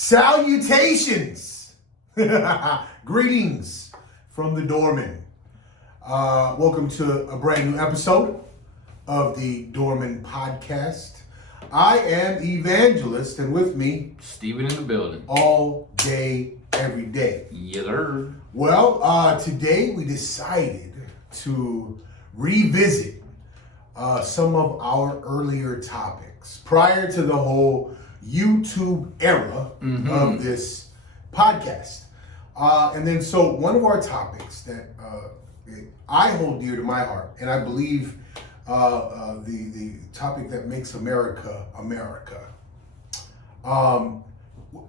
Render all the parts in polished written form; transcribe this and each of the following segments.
Salutations! Greetings from the Doorman. Welcome to a brand new episode of the Doorman Podcast. I am Evangelist, and with me, Steven in the building. all day, every day. Yes, sir. Well, today we decided to revisit some of our earlier topics prior to the whole YouTube era of this podcast. And then, so one of our topics that I hold dear to my heart, and I believe the topic that makes America,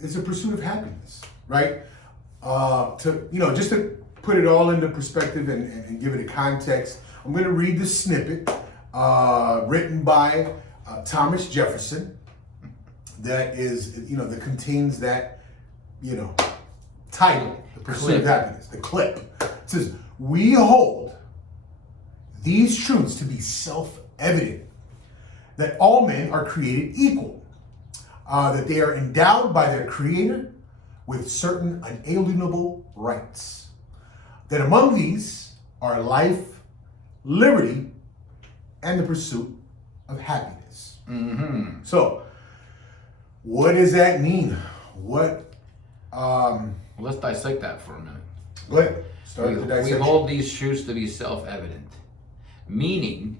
is the pursuit of happiness, right? Just to put it all into perspective and give it a context, I'm going to read the snippet written by Thomas Jefferson that is, that contains that, title, the pursuit of happiness, the clip. It says, "We hold these truths to be self-evident, that all men are created equal, that they are endowed by their Creator with certain unalienable rights, that among these are life, liberty, and the pursuit of happiness." So, what does that mean? Let's dissect that for a minute. Go ahead. Start with the We dissection. hold these truths to be self-evident. Meaning,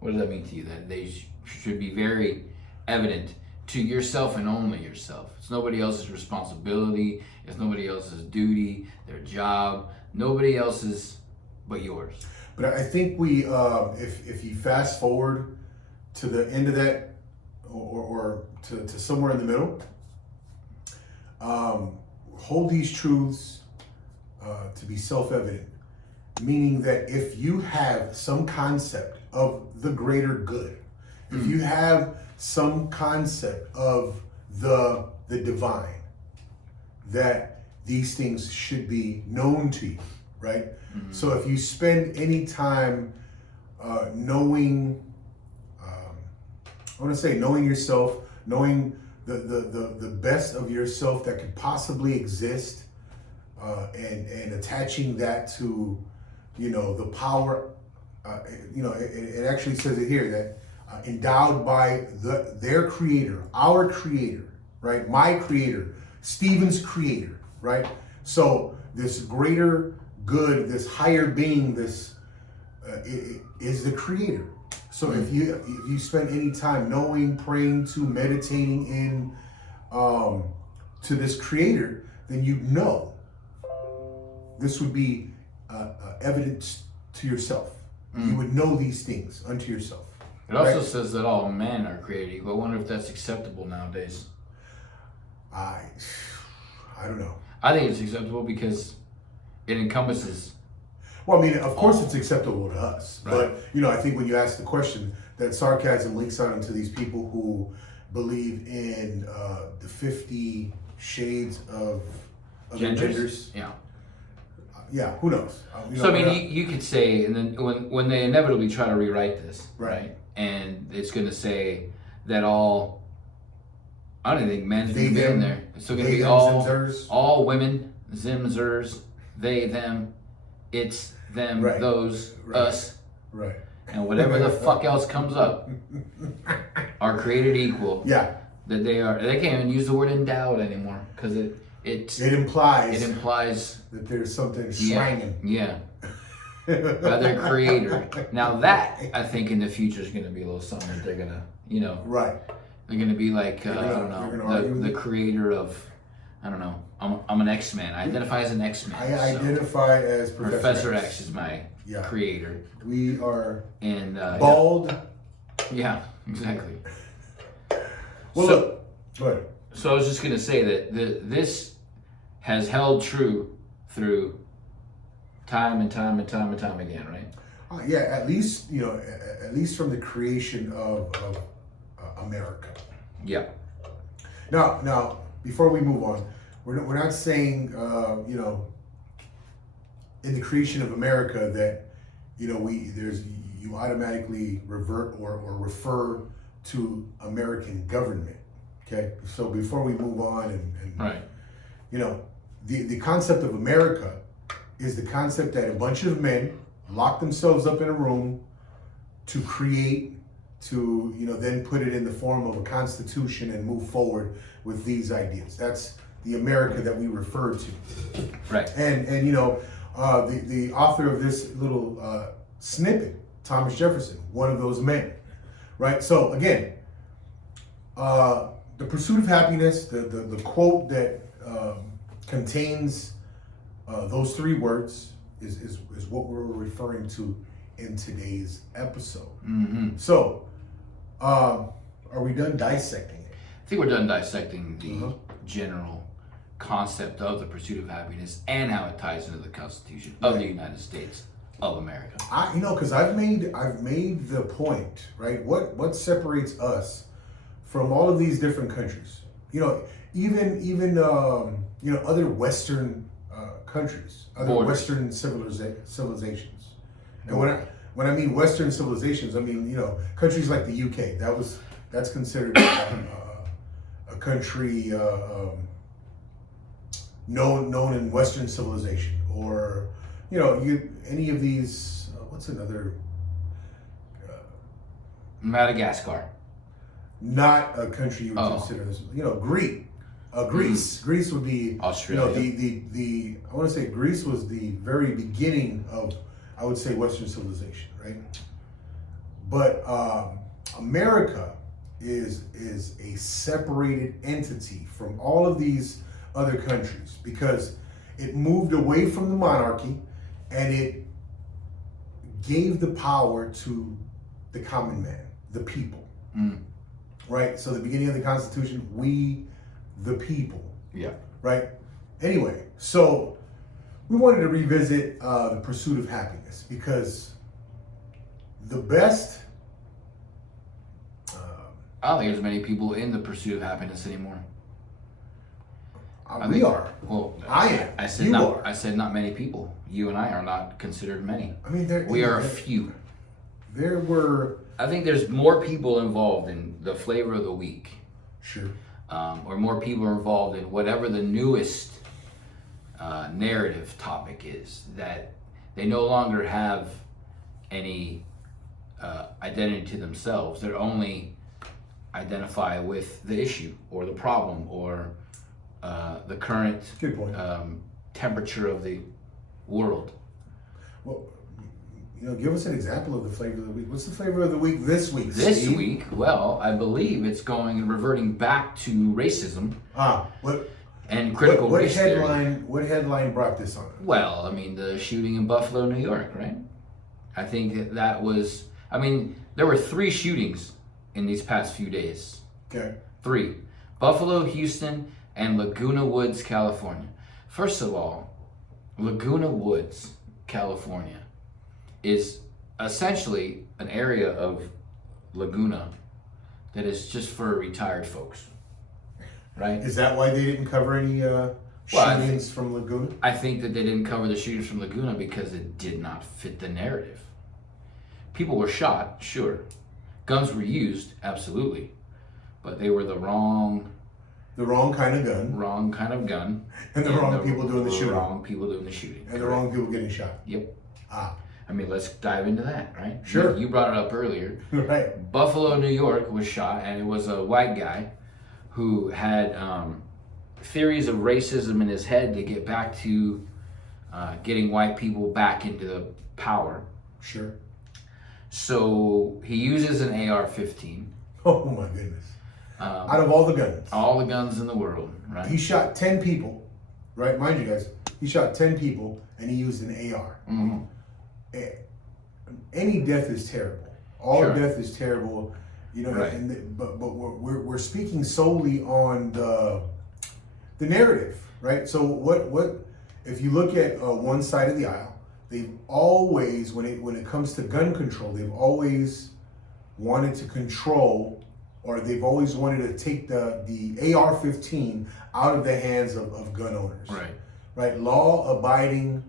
what does that mean to you? That they should be very evident to yourself and only yourself. It's nobody else's responsibility. It's nobody else's duty, their job. Nobody else's but yours. But I think we, if you fast forward to the end of that, or to somewhere in the middle, hold these truths to be self-evident, meaning that if you have some concept of the greater good, if you have some concept of the divine, that these things should be known to you, right? So if you spend any time knowing, knowing yourself, knowing the best of yourself that could possibly exist, and attaching that to, the power, it actually says it here that endowed by their Creator, our Creator, right? My Creator, Stephen's Creator, right? So this greater good, this higher being, this is the Creator. So if you spend any time knowing, praying to, meditating in to this Creator, then you know this would be evidence to yourself. You would know these things unto yourself. It also says that all men are created equal. I wonder if that's acceptable nowadays. I don't know. I think it's acceptable because it encompasses. Well, I mean, of course it's acceptable to us. Right. But, I think when you ask the question, that sarcasm links out into these people who believe in the 50 shades of genders. Yeah. Yeah, who knows? So, you could say, and then when they inevitably try to rewrite this, Right. And it's going to say that all, I don't even think men's They, going to be in them, there. It's still going to they, be them, zers. all women, zers, they, them, it's them, Right. those, Right. us, Right. and whatever the fuck else comes up are created equal. Yeah. That they can't even use the word endowed anymore because it implies that there's something swanging. Yeah. By their Creator. Now that, I think, in the future is going to be a little something that they're going to, Right. they're going to be like, You're gonna the argue? creator of, I don't know, I'm an X-Man. I identify as an X-Man. I identify as Professor X is my Yeah. creator. We are And bald. Yeah, exactly. Well, So- look. Go ahead. So I was just going to say that this has held true through time and time and time and time again, right? Yeah, at least at least from the creation of America. Yeah. Now, before we move on, we're not saying in the creation of America that you automatically revert or refer to American government. Okay, so before we move on, and Right. you know, the concept of America is the concept that a bunch of men lock themselves up in a room to create, to then put it in the form of a constitution and move forward with these ideas. That's the America that we refer to. Right. And the author of this little snippet, Thomas Jefferson, one of those men, right? So again, the pursuit of happiness, the quote that contains those three words is what we're referring to in today's episode. Mm-hmm. So, are we done dissecting it? I think we're done dissecting the Uh-huh. general concept of the pursuit of happiness and how it ties into the Constitution of the United States of America. Because I've made the point, right? What separates us from all of these different countries? Even other Western countries, other Borders. Western civilizations. And when I mean Western civilizations, I mean countries like the UK. That's considered a country known in Western civilization, or any of these. What's another? Madagascar. Not a country you would Oh. consider this. Greece. Greece would be Australia. the I want to say Greece was the very beginning of, I would say, Western civilization, right? But America is a separated entity from all of these other countries because it moved away from the monarchy and it gave the power to the common man, the people. Mm. Right? So the beginning of the Constitution, we the people. Yeah. Right? Anyway, so we wanted to revisit the pursuit of happiness because the best. I don't think there's many people in the pursuit of happiness anymore. We are. Well, I am. I said You not. are. I said not many people. You and I are not considered many. I mean, We are a few. There were. I think there's more people involved in the flavor of the week, Sure. or more people are involved in whatever the newest narrative topic is, that they no longer have any identity to themselves. They're only identify with the issue or the problem or the current Good point. temperature of the world. Well, give us an example of the flavor of the week. What's the flavor of the week this week? This Steve? week, well, I believe it's reverting back to racism What and critical what race theory. headline? What headline brought this on? Well, I mean, the shooting in Buffalo, New York, right? I think that was, I mean, there were 3 shootings in these past few days. Okay. 3. Buffalo, Houston, and Laguna Woods, California. First of all, Laguna Woods, California is essentially an area of Laguna that is just for retired folks, right? Is that why they didn't cover any I shootings from Laguna? I think that they didn't cover the shootings from Laguna because it did not fit the narrative. People were shot, sure. Guns were used, absolutely. But they were the wrong kind of gun, kind of gun. and the wrong people doing the shooting, Wrong people doing the shooting. and the wrong people getting shot. Yep. Ah, I mean, let's dive into that, right? Sure. You brought it up earlier. right. Buffalo, New York was shot, and it was a white guy who had theories of racism in his head to get back to getting white people back into the power. Sure. So he uses an AR-15. Oh my goodness. Out of all the guns, All the guns in the world, right? he shot 10 people, right? Mind you guys, he shot 10 people and he used an AR. Mhm. Any death is terrible. All Sure. death is terrible, Right. but we're speaking solely on the narrative, right? So what if you look at one side of the aisle, they've always, when it comes to gun control, they've always wanted to control, or they've always wanted to take the AR-15 out of the hands of gun owners. Right? Law-abiding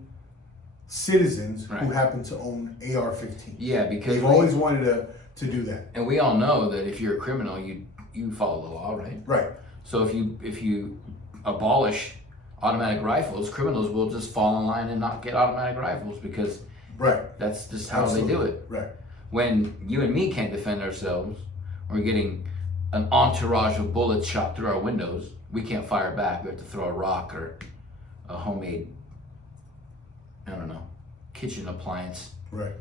citizens who Right. happen to own AR-15. Yeah, because They've always wanted to do that. and we all know that if you're a criminal, you you follow the law, right? Right. So if you abolish automatic rifles, criminals will just fall in line and not get automatic rifles because Right. that's just how Absolutely. they do it. Right. When you and me can't defend ourselves, we're getting an entourage of bullets shot through our windows. We can't fire back. We have to throw a rock or a homemade, I don't know, kitchen appliance Right.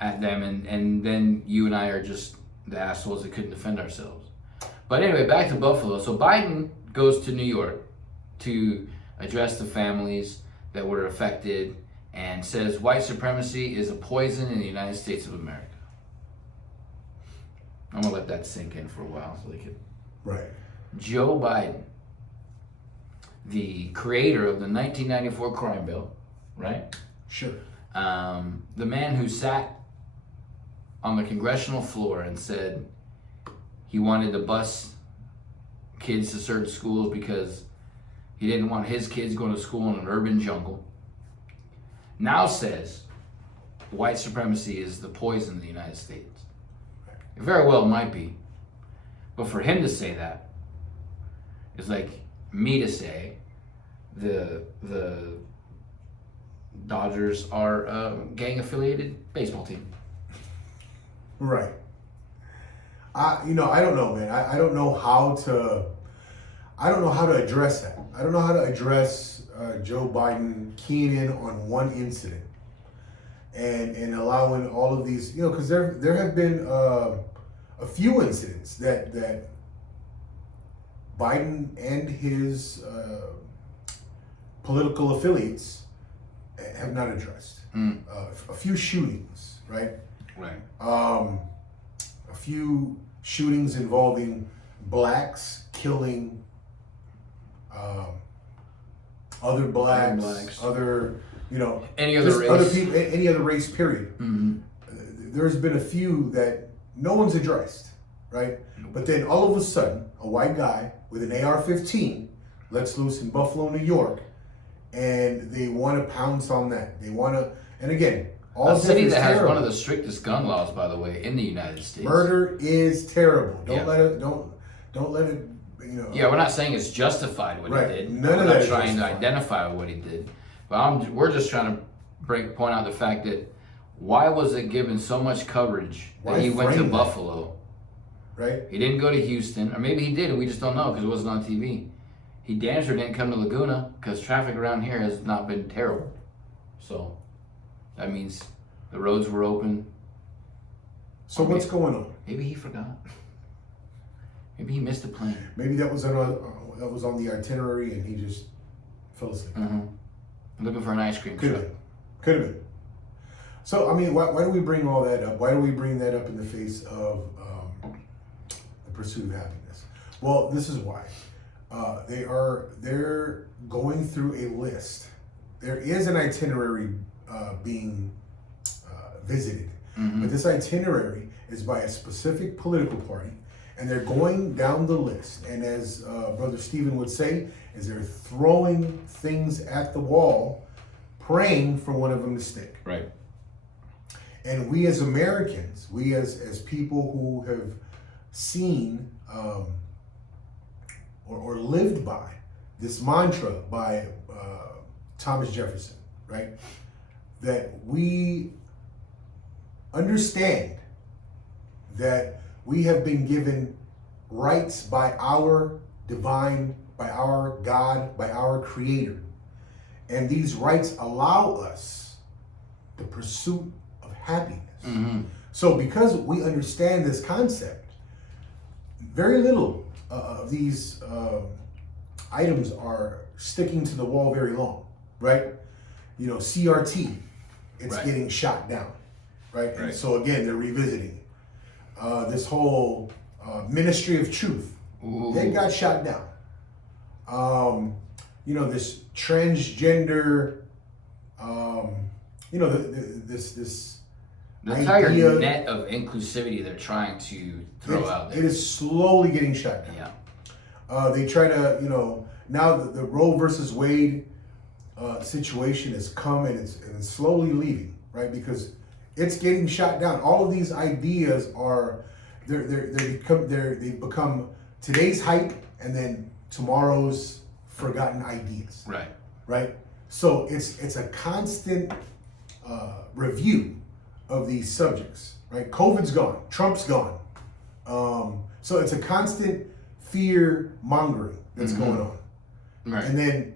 at them, and then you and I are just the assholes that couldn't defend ourselves. But anyway, back to Buffalo. So Biden goes to New York to address the families that were affected and says white supremacy is a poison in the United States of America. I'm gonna let that sink in for a while so they can. Right. Joe Biden, the creator of the 1994 crime bill, right? Sure. The man who sat on the congressional floor and said he wanted to bus kids to certain schools because he didn't want his kids going to school in an urban jungle, now says white supremacy is the poison in the United States. It very well might be. But for him to say that is like me to say the Dodgers are a gang-affiliated baseball team. Right. I don't know, man. I don't know how to address that. I don't know how to address Joe Biden keying in on one incident and allowing all of these, because there have been a few incidents that Biden and his political affiliates have not addressed. A few shootings, right? Right. A few shootings involving blacks killing other blacks, other Any other race. other people, any other race. Period. Mm-hmm. There's been a few that no one's addressed, right? But then all of a sudden, a white guy with an AR-15 lets loose in Buffalo, New York, and they want to pounce on that. They want to, and again, all A city death is that has terrible. one of the strictest gun laws, by the way, in the United States. Murder is terrible. Don't Yeah. let it. Don't let it. Yeah, we're not saying it's justified what Right. he did. None of we're that not is trying to justified. identify what he did. But we're just trying to point out the fact that why was it given so much coverage that Why he went to frame that? Buffalo? Right. He didn't go to Houston, or maybe he did, and we just don't know because it wasn't on TV. He damn sure didn't come to Laguna because traffic around here has not been terrible. So that means the roads were open. So what's going on? Maybe he forgot. Maybe he missed a plane. Maybe that was on the itinerary and he just fell asleep. Looking for an ice cream Could truck. have been. Could have been. So I mean, why do we bring all that up? Why do we bring that up in the face of the pursuit of happiness? Well, this is why. They're going through a list. There is an itinerary being visited, but this itinerary is by a specific political party, and they're going down the list. And as Brother Stephen would say, is they're throwing things at the wall, praying for one of them to stick. Right. And we as Americans, we as people who have seen or lived by this mantra by Thomas Jefferson, right? That we understand that we have been given rights by our divine, by our God, by our Creator. And these rights allow us the pursuit of happiness. So because we understand this concept, very little of these items are sticking to the wall very long, right? CRT, it's Right. getting shot down, right? And Right. so again, they're revisiting it. This whole Ministry of Truth, they got shot down. This transgender, this The entire idea, net of inclusivity they're trying to throw out there. it is slowly getting shut down. Yeah. They try to, now the Roe versus Wade situation has come and it's slowly leaving, right? Because it's getting shot down. All of these ideas are, they've become today's hype and then tomorrow's forgotten ideas, Right. right? So it's a constant review of these subjects, right? COVID's gone, Trump's gone, so it's a constant fear mongering that's going on, Right. and then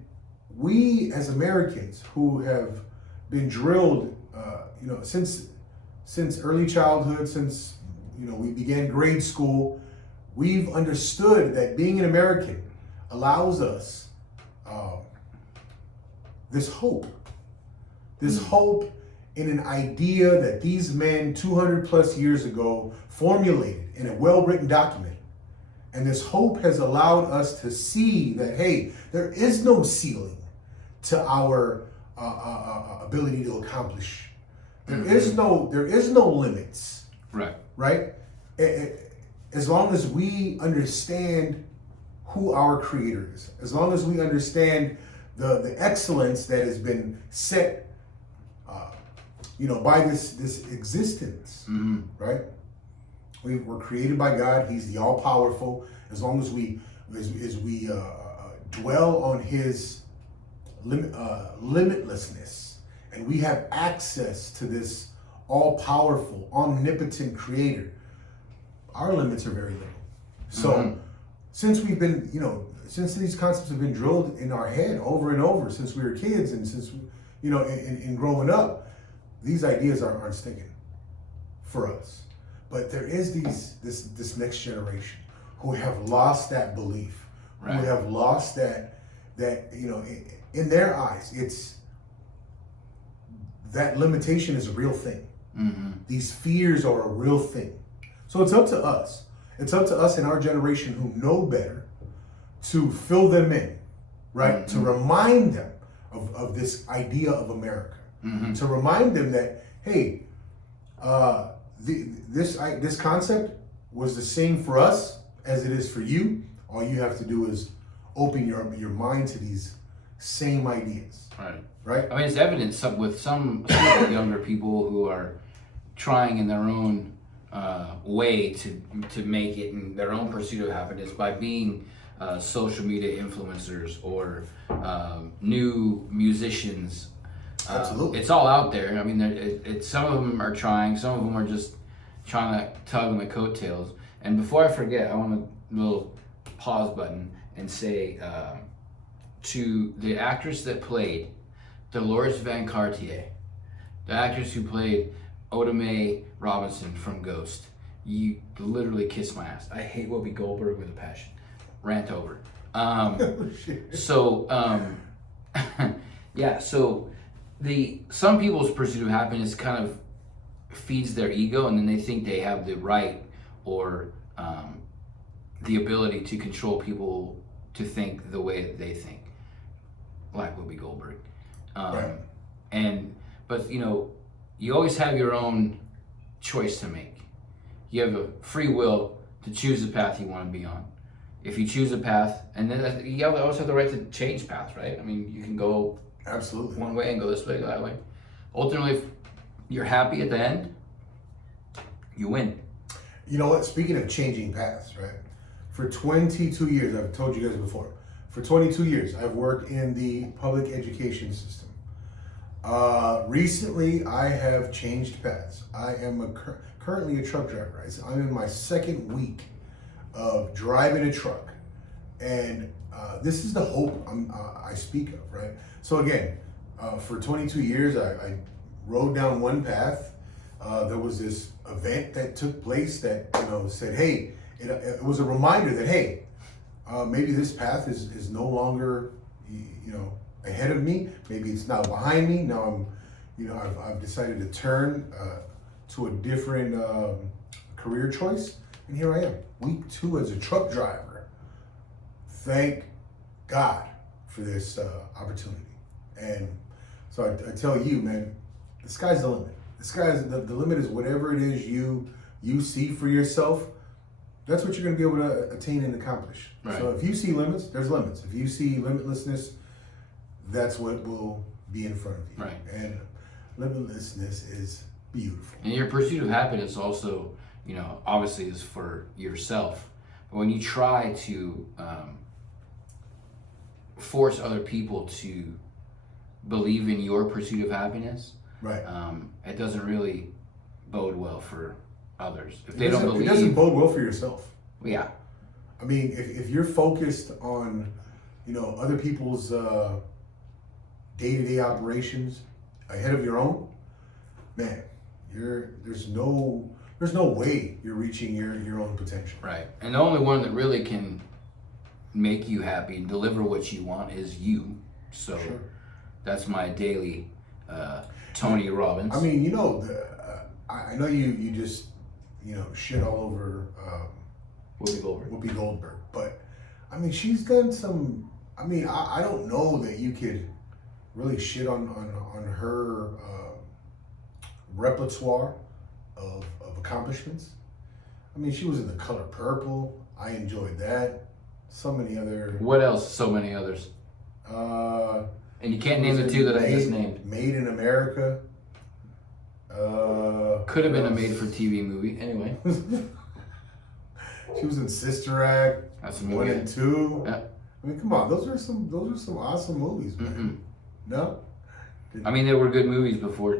we as Americans who have been drilled, since early childhood, since we began grade school, we've understood that being an American allows us this hope in an idea that these men 200 plus years ago formulated in a well-written document. And this hope has allowed us to see that, hey, there is no ceiling to our ability to accomplish. There is no limits, Right. right? As long as we understand who our creator is, as long as we understand the excellence that has been set, by this existence, right? We're created by God. He's the all-powerful. As long as we dwell on His limitlessness, and we have access to this all-powerful, omnipotent Creator, our limits are very little. So, since we've been, since these concepts have been drilled in our head over and over since we were kids, and since in growing up, these ideas aren't sticking for us. But there is this next generation who have lost that belief, Right. who have lost that in their eyes, it's that limitation is a real thing. These fears are a real thing. So it's up to us. It's up to us in our generation who know better to fill them in, right? To remind them of this idea of America. To remind them that, hey, this concept was the same for us as it is for you. All you have to do is open your mind to these same ideas. Right. Right? I mean, it's evident with some of the younger people who are trying in their own way to make it in their own pursuit of happiness by being social media influencers or new musicians. Absolutely. It's all out there. I mean, some of them are trying. Some of them are just trying to tug on the coattails. And before I forget, I want a little pause button and say to the actress that played Dolores Van Cartier, the actress who played Oda Mae Robinson from Ghost, you literally kissed my ass. I hate Whoopi Goldberg with a passion. Rant over. Yeah. So some people's pursuit of happiness kind of feeds their ego, and then they think they have the right or the ability to control people to think the way that they think, like Whoopi Goldberg. Right. But you always have your own choice to make. You have a free will to choose the path you want to be on. If you choose a path, and then you always have the right to change paths, right? I mean, you can go Absolutely one way and go this way, go that way. Ultimately, if you're happy at the end, you win. You know what? Speaking of changing paths, right? For 22 years, I've told you guys before, for 22 years, I've worked in the public education system. Recently, I have changed paths. I am currently a truck driver. I'm in my second week of driving a truck. And this is the hope I speak of, right? So again, for 22 years, I rode down one path. There was this event that took place that said, hey, it was a reminder that, hey, maybe this path is no longer ahead of me. Maybe it's now behind me. Now I've decided to turn to a different career choice, and here I am, week 2 as a truck driver. Thank God for this opportunity. And so I tell you, man, the sky's the limit. The limit is whatever it is you see for yourself. That's what you're going to be able to attain and accomplish. Right. So if you see limits, there's limits. If you see limitlessness, that's what will be in front of you. Right. And limitlessness is beautiful. And your pursuit of happiness also, obviously is for yourself, when you try to force other people to believe in your pursuit of happiness, Right. It doesn't really bode well for others. If they It don't doesn't- believe, it doesn't bode well for yourself. yeah, I mean, if you're focused on, other people's day-to-day operations ahead of your own, man, there's no way you're reaching your own potential. right. And the only one that really can make you happy and deliver what you want is you. So Sure. that's my daily Tony Robbins. I mean, I know you just shit all over Whoopi Goldberg. Whoopi Goldberg, but I mean, she's done some. I mean, I don't know that you could really shit on her repertoire of accomplishments. I mean, she was in The Color Purple. I enjoyed that. So many other. What else? So many others. And you can't name the two that I just named. Made in America. Could have been a made-for-TV movie. Anyway, She was in Sister Act that's a 1 movie. and 2. Yeah. I mean, come on, those are some awesome movies, man. Mm-mm. No. I mean, there were good movies before.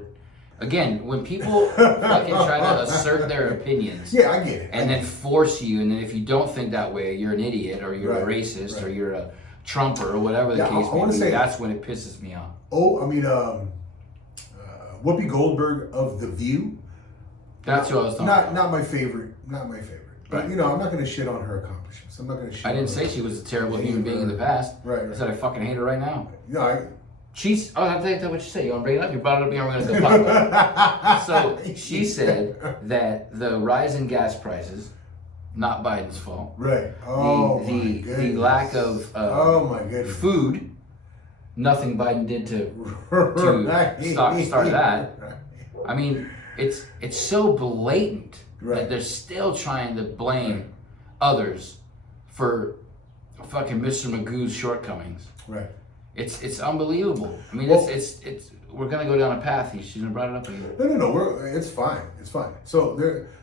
Again, when people fucking try to assert their opinions Yeah, I get it. and then force you, and then if you don't think that way, you're an idiot, or you're a Right, racist, or right. you're a Trumper, or whatever the Yeah, case I may wanna be. say- That's when it pisses me off. Oh, I mean, Whoopi Goldberg of The View. That's what I was talking about. Not my favorite. Not my favorite. But Right. I'm not going to shit on her accomplishments. I'm not going to shit. I didn't on say her. she was a terrible human being in the past. Right. I right. said I fucking hate her right now. No, She's. Oh, I think that's what you said. You want to bring it up? You brought it up. You're going to go talk about it. So she said that the rise in gas prices, not Biden's fault. Right. Oh my The goodness. lack of oh my goodness. food, nothing Biden did to Right. start that. Right. I mean, it's so blatant Right. that they're still trying to blame others for fucking Mr. Magoo's shortcomings. Right. It's unbelievable. I mean, Well- it's we're gonna go down a path. She shouldn't have brought it up again. No. It's fine. It's fine. So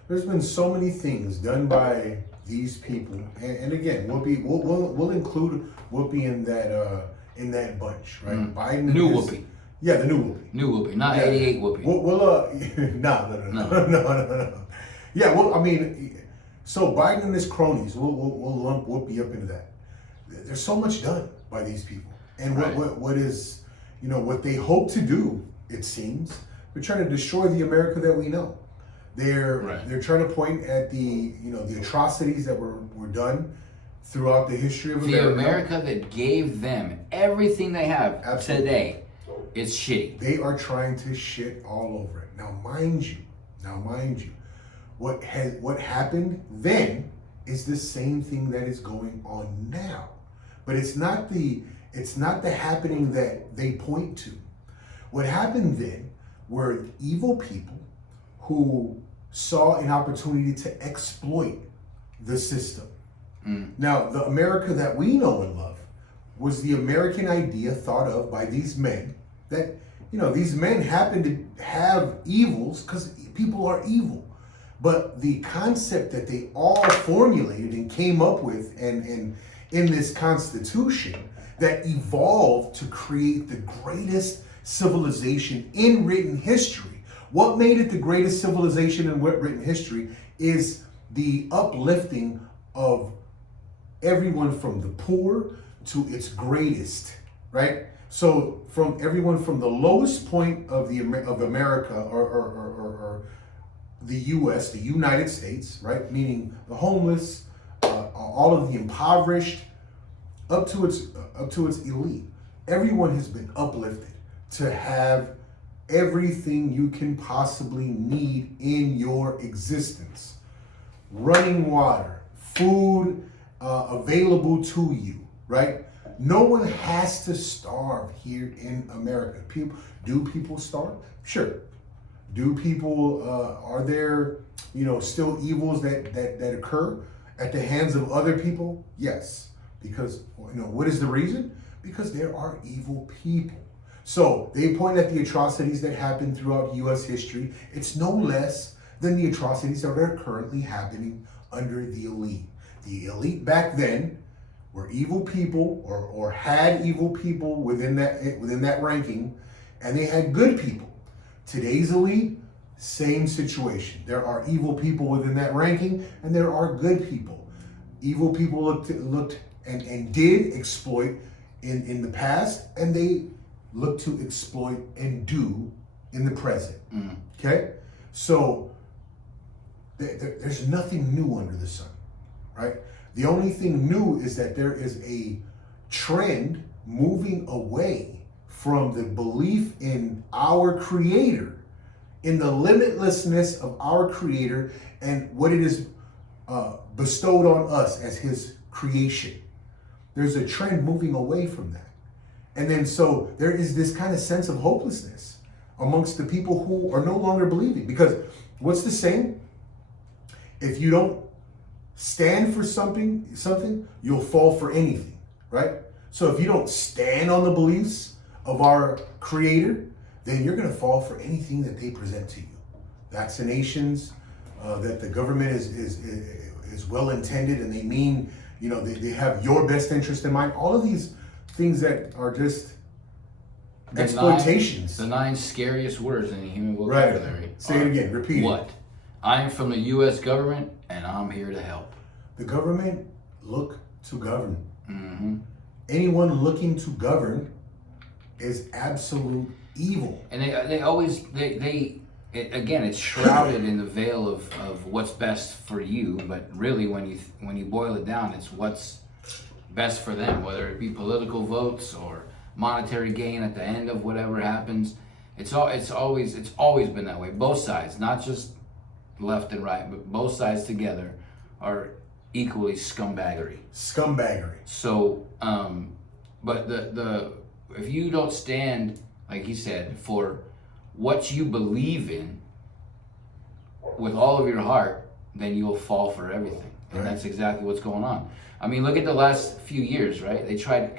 there's been so many things done by these people, and again, we'll include Whoopi in that bunch, right? Mhm. Biden. New is- Whoopi. Yeah, the new Whoopi. New Whoopi, not Yeah. 88 Whoopi. No. Yeah, well, I mean, so Biden and his cronies, we'll lump Whoopi up into that. There's so much done by these people, and Right. what is, what they hope to do, it seems, they're trying to destroy the America that we know. They're Right. trying to point at the atrocities that were done throughout the history of The America that gave them everything they have Absolutely. today is shitty. They are trying to shit all over it. Now, mind you, what happened then is the same thing that is going on now, but it's not the happening that they point to. What happened then were evil people who saw an opportunity to exploit the system. Now, the America that we know and love was the American idea thought of by these men that, these men happen to have evils because people are evil. But the concept that they all formulated and came up with and in this Constitution that evolved to create the greatest civilization in written history. What made it the greatest civilization in written history is the uplifting of everyone from the poor to its greatest, right? So from everyone from the lowest point of America or the U.S., the United States, right? Meaning the homeless, all of the impoverished, up to its elite. Everyone has been uplifted to have everything you can possibly need in your existence. Running water, food available to you, right? No one has to starve here in America. Do people starve? Sure. Do people, are there, still evils that occur at the hands of other people? Yes. Because, what is the reason? Because there are evil people. So they point at the atrocities that happened throughout U.S. history. It's no less than the atrocities that are currently happening under the elite. the elite back then were evil people, or had evil people within that ranking, and they had good people. Today's elite, same situation. There are evil people within that ranking, and there are good people. Evil people looked and did exploit in the past, and they look to exploit and do in the present. Okay? So there's nothing new under the sun, right? The only thing new is that there is a trend moving away from the belief in our Creator, in the limitlessness of our Creator, and what it is bestowed on us as His creation. There's a trend moving away from that. And then so there is this kind of sense of hopelessness amongst the people who are no longer believing. Because what's the saying? If you don't stand for something, you'll fall for anything, right? So if you don't stand on the beliefs of our Creator, then you're going to fall for anything that they present to you. Vaccinations, that the government is well intended, and they mean, they have your best interest in mind. All of these things that are just exploitations. The 9 scariest words in the human Right. vocabulary. Say it again. Repeat it. What? I am from the U.S. government, and I'm here to help. The government look to govern. Mm-hmm. Anyone looking to govern is absolute evil. And they always again, it's shrouded in the veil of what's best for you, but really when you boil it down, it's what's best for them, whether it be political votes or monetary gain at the end of whatever happens. It's always been that way. Both sides, not just left and right, but both sides together are equally scumbaggery. Scumbaggery. So, but the if you don't stand, like he said, for what you believe in with all of your heart, then you'll fall for everything. And Right. that's exactly what's going on. I mean, look at the last few years, right? They tried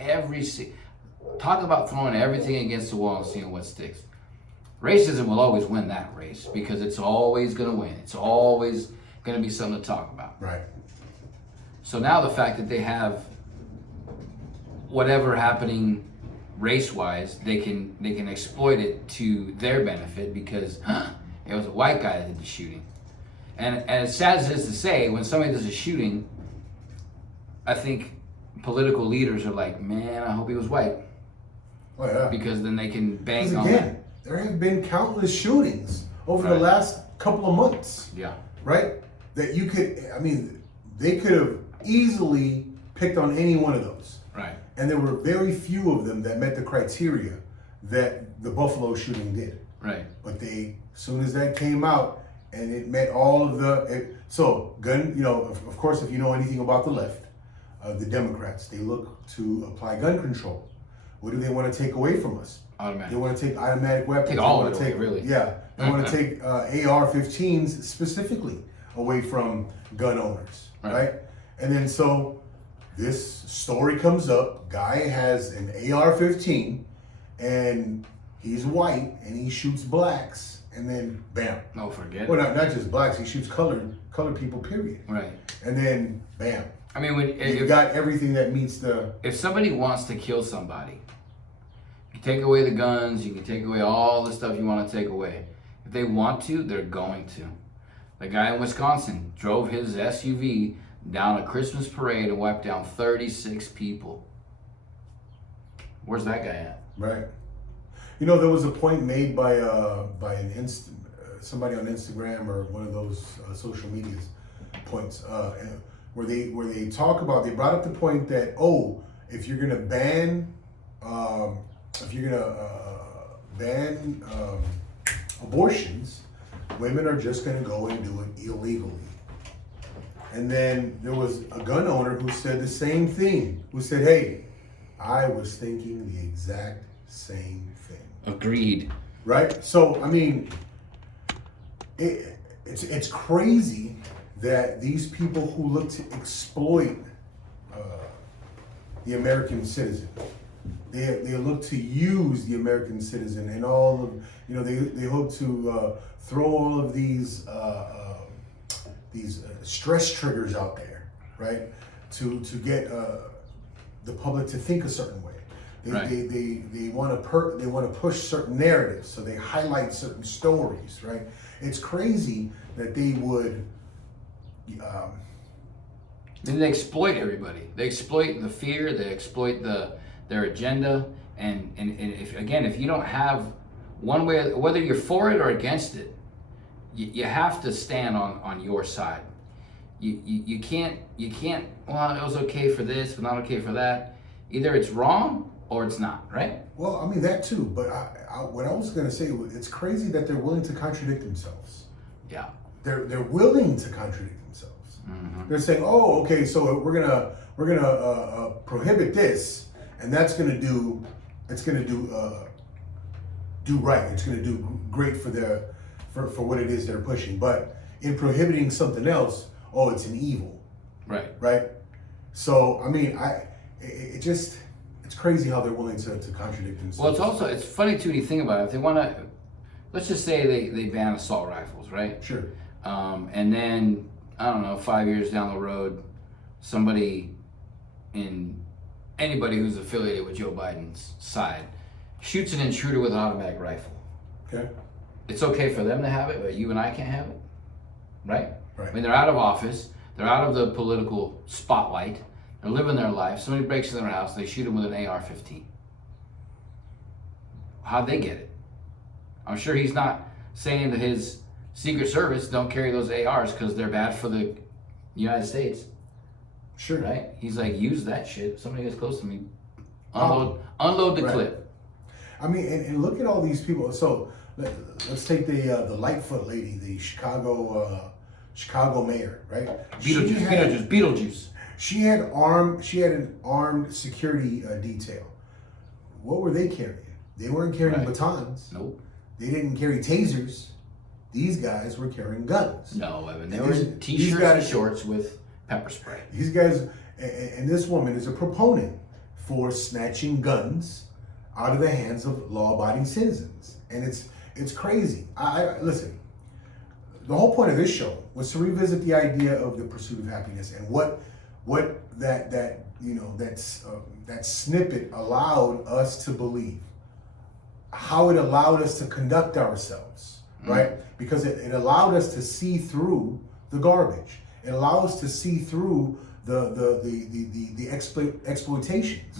talk about throwing everything against the wall and seeing what sticks. Racism will always win that race because it's always going to win. It's always going to be something to talk about. Right. So now the fact that they have whatever happening race-wise, they can exploit it to their benefit because it was a white guy that did the shooting. And as sad as it is to say, when somebody does a shooting, I think political leaders are like, man, I hope he was white. Oh yeah. Because then they can bank Because on that. again, there have been countless shootings over the Right. last couple of months, Yeah. right? That they could have easily picked on any one of those. Right. And there were very few of them that met the criteria that the Buffalo shooting did. Right. But as soon as that came out and it met all of of course, if you know anything about the left, the Democrats, they look to apply gun control. What do they want to take away from us? Automatic. They want to take automatic weapons. Take all They of want it to away, really. Yeah. They want to take AR-15s specifically away from gun owners, right? And then so this story comes up. Guy has an AR-15 and he's white and he shoots blacks, and then bam. No, forget Well, it. not just blacks. He shoots colored people. Period. Right. And then bam. I mean, You've got everything that meets the. if somebody wants to kill somebody, you take away the guns, you can take away all the stuff you want to take away. If they want to, they're going to. The guy in Wisconsin drove his SUV down a Christmas parade and wiped down 36 people. Where's that guy at? Right. There was a point made by somebody on Instagram or one of those social media points where they talk about, they brought up the point that, if you're gonna ban abortions, women are just gonna go and do it illegally. And then there was a gun owner who said the same thing, who said, hey, I was thinking the exact same thing. Agreed. Right? So, I mean, it's crazy that these people who look to exploit the American citizen, they look to use the American citizen and all of, they hope to throw all of these stress triggers out there right? To get the public to think a certain way. Right. They want to push certain narratives, so they highlight certain stories, right? It's crazy that they would. Then they exploit everybody. They exploit the fear. They exploit their agenda. And if you don't have one way, whether you're for it or against it, you have to stand on your side. You can't. Well, it was okay for this, but not okay for that. Either it's wrong or it's not, right? Well, I mean that too, but what I was going to say was it's crazy that they're willing to contradict themselves. Yeah. They're willing to contradict themselves. Mm-hmm. They're saying, "Oh, okay, so we're gonna prohibit this, and that's gonna do right. It's gonna do great for what it is they're pushing. But in prohibiting something else, oh, it's an evil, Right. right? So I mean, it's crazy how they're willing to contradict themselves. Well, it's funny too when you think about it. If they want to, let's just say they ban assault rifles, right? Sure. And then I don't know, 5 years down the road, anybody who's affiliated with Joe Biden's side shoots an intruder with an automatic rifle. Okay. It's okay for them to have it, but you and I can't have it, right? Right. I mean, they're out of office. They're out of the political spotlight. They're living their life. Somebody breaks into their house. They shoot them with an AR-15. How'd they get it? I'm sure he's not saying to his Secret Service, don't carry those ARs because they're bad for the United States, Sure. right? He's like, use that shit. If somebody gets close to me, unload the right. clip. I mean, and look at all these people. So let's take the Lightfoot lady, the Chicago mayor, right? Beetlejuice. She had an armed security detail. What were they carrying? They weren't carrying Right. batons. Nope. They didn't carry tasers. These guys were carrying guns. No, Evan. They And were these- in these t-shirts guys- and shorts with pepper spray. These guys, and this woman is a proponent for snatching guns out of the hands of law-abiding citizens, and it's crazy. I listen. The whole point of this show was to revisit the idea of the pursuit of happiness and what that snippet allowed us to believe, how it allowed us to conduct ourselves, right? Because it allowed us to see through the garbage. It allowed us to see through the exploitations,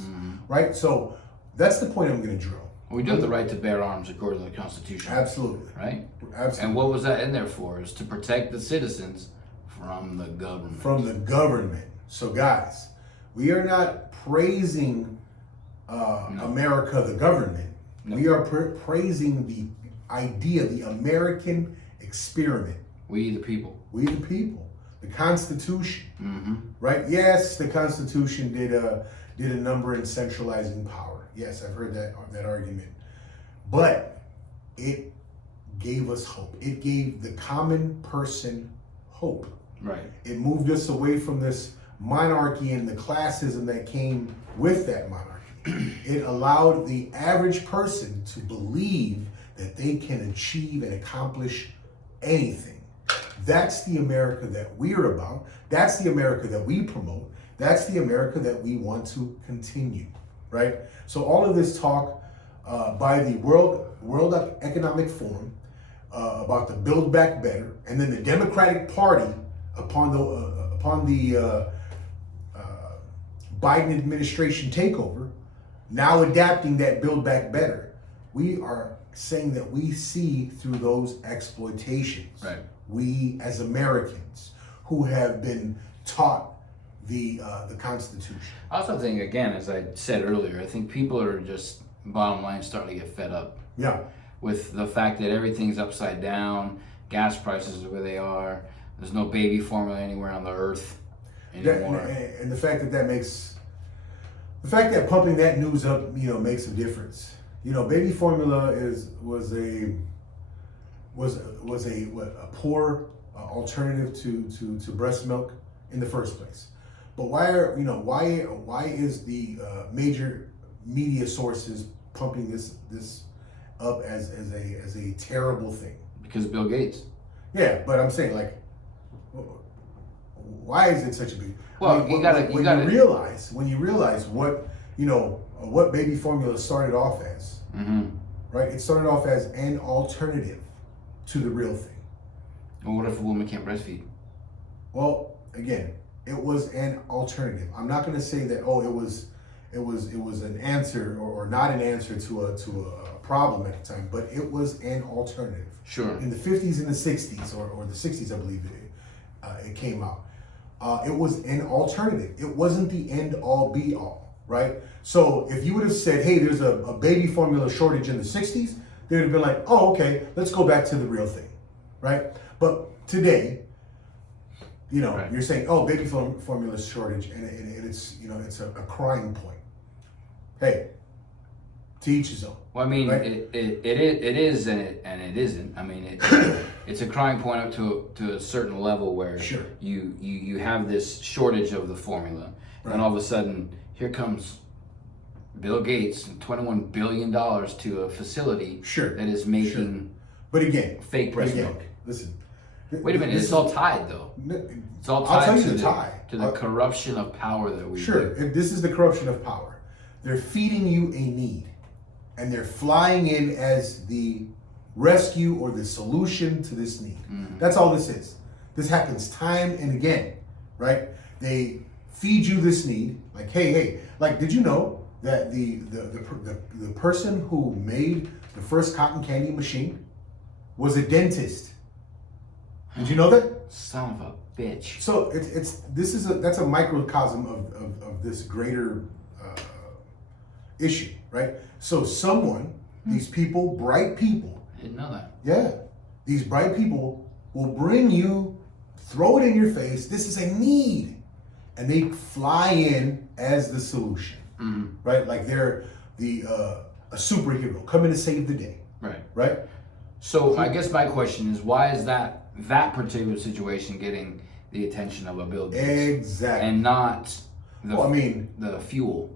right? So that's the point I'm going to drill. We do have the right to bear arms according to the Constitution. Absolutely. Right? Absolutely. And what was that in there for? Is to protect the citizens from the government. From the government. So guys, we are not praising America, the government. No. We are praising the idea, the American experiment. We the people. We the people. The Constitution, Mm-hmm. right? Yes, the Constitution did a number in centralizing power. Yes, I've heard that argument. But it gave us hope. It gave the common person hope. Right. It moved us away from this monarchy and the classism that came with that monarchy. It allowed the average person to believe that they can achieve and accomplish anything. That's the America that we're about. That's the America that we promote. That's the America that we want to continue, right? So all of this talk by the World Economic Forum about the Build Back Better, and then the Democratic Party upon the Biden administration takeover, now adapting that Build Back Better, we are saying that we see through those exploitations. Right. We as Americans who have been taught the Constitution. I also think, again, as I said earlier, I think people are just, bottom line, starting to get fed up Yeah. with the fact that everything's upside down, gas prices are where they are, there's no baby formula anywhere on the earth anymore. And the fact that pumping that news up, makes a difference. Baby formula was a poor alternative to breast milk in the first place. But why is the major media sources pumping this up as a terrible thing? Because of Bill Gates. Yeah, but I'm saying, like, why is it such a big? Well, when you gotta realize what what baby formula started off as, right? It started off as an alternative to the real thing. Well, what if a woman can't breastfeed? Well, again, it was an alternative. I'm not going to say that it was an answer or not an answer to a problem at the time, but it was an alternative. Sure. In the 50s and the 60s, or the 60s, I believe it came out. It was an alternative. It wasn't the end all be all, right? So if you would have said, hey, there's a baby formula shortage in the 60s, they'd have been like, oh, okay, let's go back to the real thing, right? But today, Right. you're saying, oh, baby formula shortage, and it's, it's a crying point. Hey, to each his own. Well, I mean, right? it is and it isn't. I mean, it's a crying point up to a certain level where Sure. you have this shortage of the formula, and then all of a sudden here comes Bill Gates and $21 billion to a facility Sure. that is making But again, fake breast milk. Listen. Wait a minute, it's all tied though. It's all I'll tell tied you to the tie. to the corruption of power that we Sure, do. if this is the corruption of power. They're feeding you a need, and they're flying in as the rescue or the solution to this need. That's all this is. This happens time and again, right? They feed you this need, like, hey, like, did you know that the person who made the first cotton candy machine was a dentist? Did you know that? Son of a bitch. So that's a microcosm of this greater issue, right? So these people, bright people, I didn't know that. yeah, these bright people will bring you, throw it in your face. This is a need, and they fly in as the solution, right? Like they're a superhero coming to save the day, Right. right? So I guess my question is, why is that particular situation getting the attention of a Bill Gates Exactly. and not the the fuel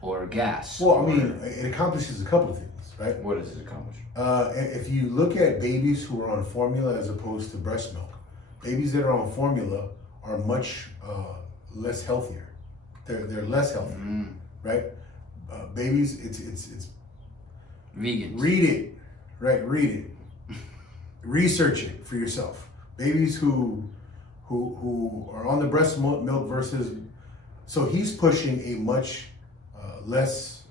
or gas? It accomplishes a couple of things, right? What does it accomplish? If you look at babies who are on formula as opposed to breast milk, babies that are on formula are much less healthier. They're less healthy, right? Babies, it's Vegans. read it, right? Read it, research it for yourself. Babies who are on the breast milk versus, so he's pushing a much less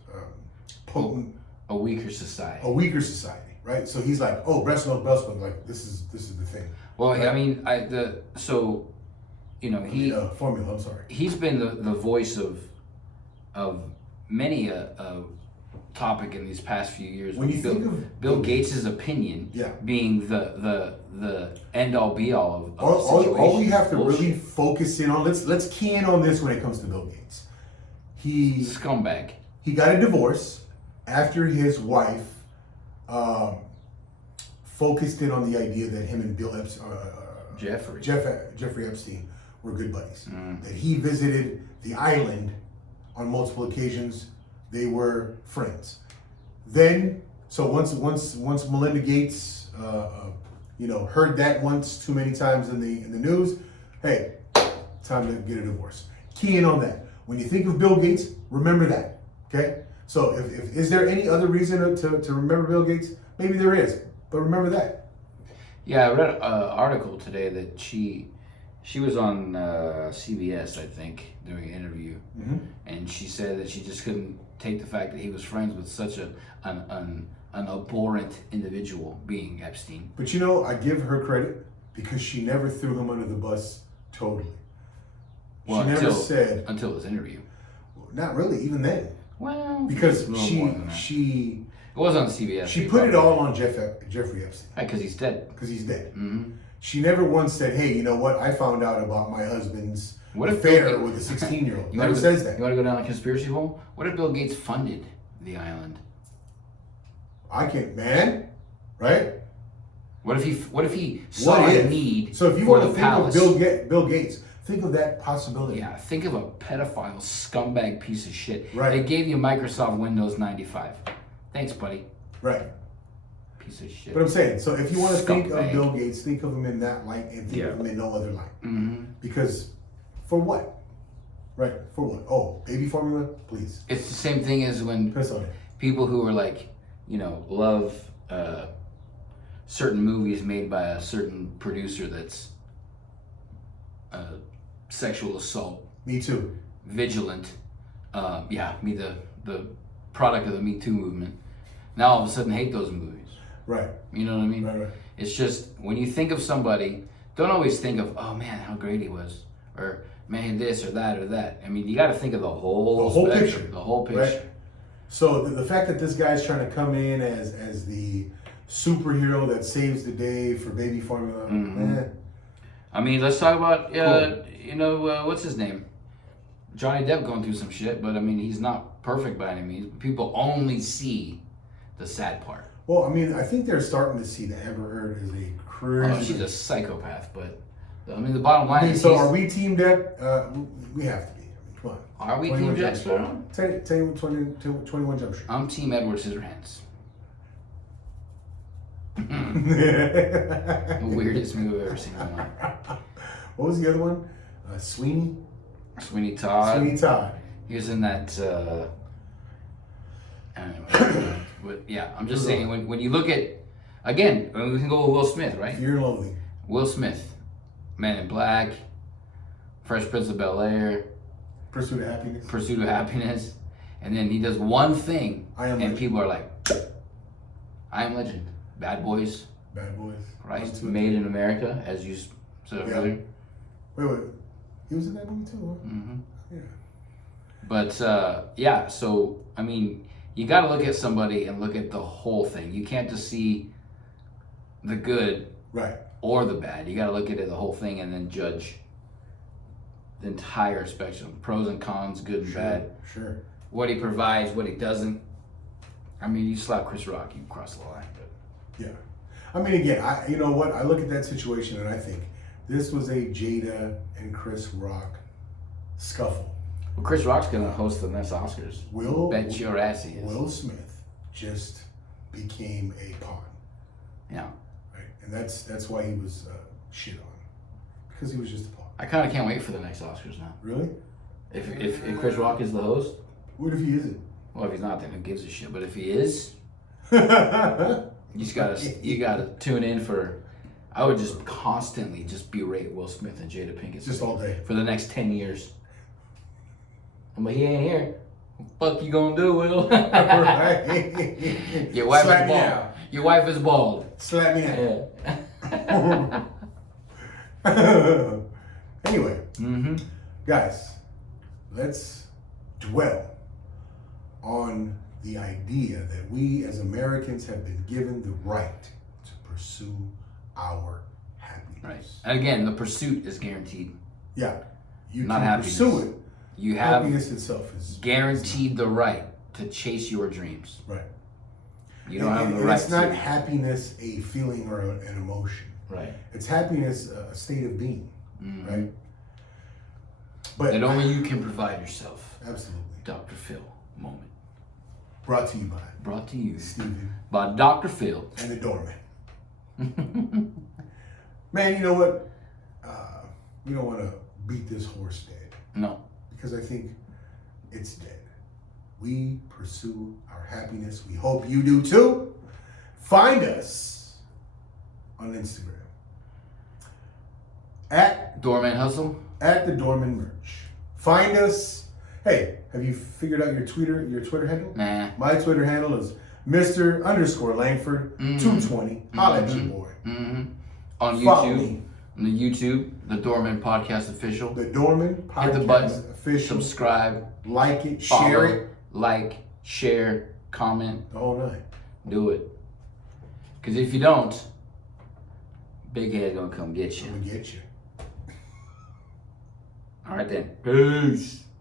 potent, A weaker society. a weaker society, right? So he's like, oh, breast milk, like this is the thing. Well, right? I mean, Formula. I'm sorry. he's been the voice of many a topic in these past few years. When you Bill, think of Bill Gates' opinion Yeah. being the end all be all of All we have to bullshit. really focus in on, let's key in on this when it comes to Bill Gates. He Scumbag. got a divorce after his wife focused in on the idea that him and Jeffrey Epstein were good buddies. That he visited the island on multiple occasions. They were friends. Then, so once Melinda Gates, heard that once too many times in the news, hey, time to get a divorce. Key in on that. When you think of Bill Gates, remember that. Okay. So if is there any other reason to remember Bill Gates? Maybe there is, but remember that. Yeah, I read an article today that she was on CBS, I think, doing an interview, and she said that she just couldn't take the fact that he was friends with such an abhorrent individual, being Epstein. But I give her credit because she never threw him under the bus totally. Well, she never said until this interview. Not really, even then. Well, Because it's a little more than that. she It was on CBS. she put it all on Jeffrey Epstein because he's dead. because he's dead. Mm-hmm. She never once said, "Hey, you know what? I found out about my husband's What if affair Bill- with a 16-year-old." You Never says that. You want to go down a conspiracy hole? What if Bill Gates funded the island? I can't, man. Right? What if he saw What a if? need So if you for want the to think palace? of Bill Gates, think of that possibility. Yeah, think of a pedophile scumbag piece of shit. Right. They gave you Microsoft Windows 95. Thanks, buddy. Right. Piece of shit. But I'm saying, so if you want to think of Scumbag. Bill Gates, think of him in that light and think of him in no other light. Mm-hmm. Because For what? Right, for what? Oh, baby formula? Please. It's the same thing as when Piss on it. people who are like, love certain movies made by a certain producer that's sexual assault, Me too. vigilant. The product of the Me Too movement. Now all of a sudden hate those movies. Right. You know what I mean? Right. It's just when you think of somebody, don't always think of, oh man, how great he was, or man, this or that or that. I mean, you got to think of the whole spectrum, picture. the whole picture. Right. So the fact that this guy's trying to come in as the superhero that saves the day for baby formula, I mean, let's talk about Cool. what's his name, Johnny Depp going through some shit, but I mean, he's not perfect by any means. People only see the sad part. Well, I mean, I think they're starting to see that Amber Heard is a crazy. Oh, she's a psychopath, but I mean, the bottom line is, so are we Team Depp? We have to be. I mean, come on. Are we 21 Team Jack Jump Sparrow? Street. Tell you 21 Jump Street. I'm Team Edward Scissorhands. The weirdest movie I've ever seen in my life. What was the other one? Sweeney Sweeney Todd. Todd. He was in that. I don't know. But yeah, I'm just saying when you look at, again, we can go with Will Smith, right? Fear and Loathing. Will Smith, Man in Black, Fresh Prince of Bel-Air, Pursuit of Happiness. Pursuit of Happiness, and then he does one thing, I Am and Legend. people are like, I Am Legend, Bad Boys, Bad Boys. right? 1, 2, Made in America, as you said Yeah. earlier. Wait. He was in that movie too, huh? Mm-hmm. Yeah. But yeah, so I mean, you got to look at somebody and look at the whole thing. You can't just see the good Right. or the bad. You got to look at it the whole thing and then judge the entire spectrum, pros and cons, good and bad. Sure. What he provides, what he doesn't. I mean, you slap Chris Rock, you cross the line. But Yeah. I mean, again, you know what? I look at that situation and I think this was a Jada and Chris Rock scuffle. well, Chris Rock's gonna host the next Oscars. Bet your ass he is. Will Smith just became a pawn, Yeah. right? And that's why he was shit on, because he was just a pawn. I kind of can't wait for the next Oscars now. Really? If Chris Rock is the host, What if he isn't? well, if he's not, then who gives a shit? But if he is, Right. you gotta tune in for. I would just constantly just berate Will Smith and Jada Pinkett Just all day. for the next 10 years. But he ain't here. What the fuck you gonna do, Will? Your wife Slap is me bald. out. Your wife is bald. Slap me out. Yeah. Anyway, Mm-hmm. guys, let's dwell on the idea that we as Americans have been given the right to pursue our happiness. Right. And again, the pursuit is guaranteed. Yeah. You Not can happiness. pursue it. You have Happiness itself is guaranteed the right to chase your dreams. right. You don't have the And right it's not to. happiness a feeling or an emotion. Right. It's happiness a state of being, Mhm. right? But That only you can provide yourself. absolutely. Dr. Phil moment. Brought to you by Brought to you Stephen by Dr. Phil. and the doorman. Man, you know what? We don't want to beat this horse dead No. because I think it's dead. We pursue our happiness. We hope you do too. Find us on Instagram at Doorman Hustle. the Doorman Merch. Find us. Hey, have you figured out your Twitter handle? Nah. My Twitter handle is Mr_Langford 220. Holla at your boy. Mm-hmm. On Follow YouTube. me. On the YouTube, the Doorman Podcast Official. The Doorman Hit Podcast the button. official. Subscribe. Like it, Follow, share it, like, share, comment. the whole night. Do it. Because if you don't, Big Head gonna come get you. I'm gonna get you. All right then. Peace.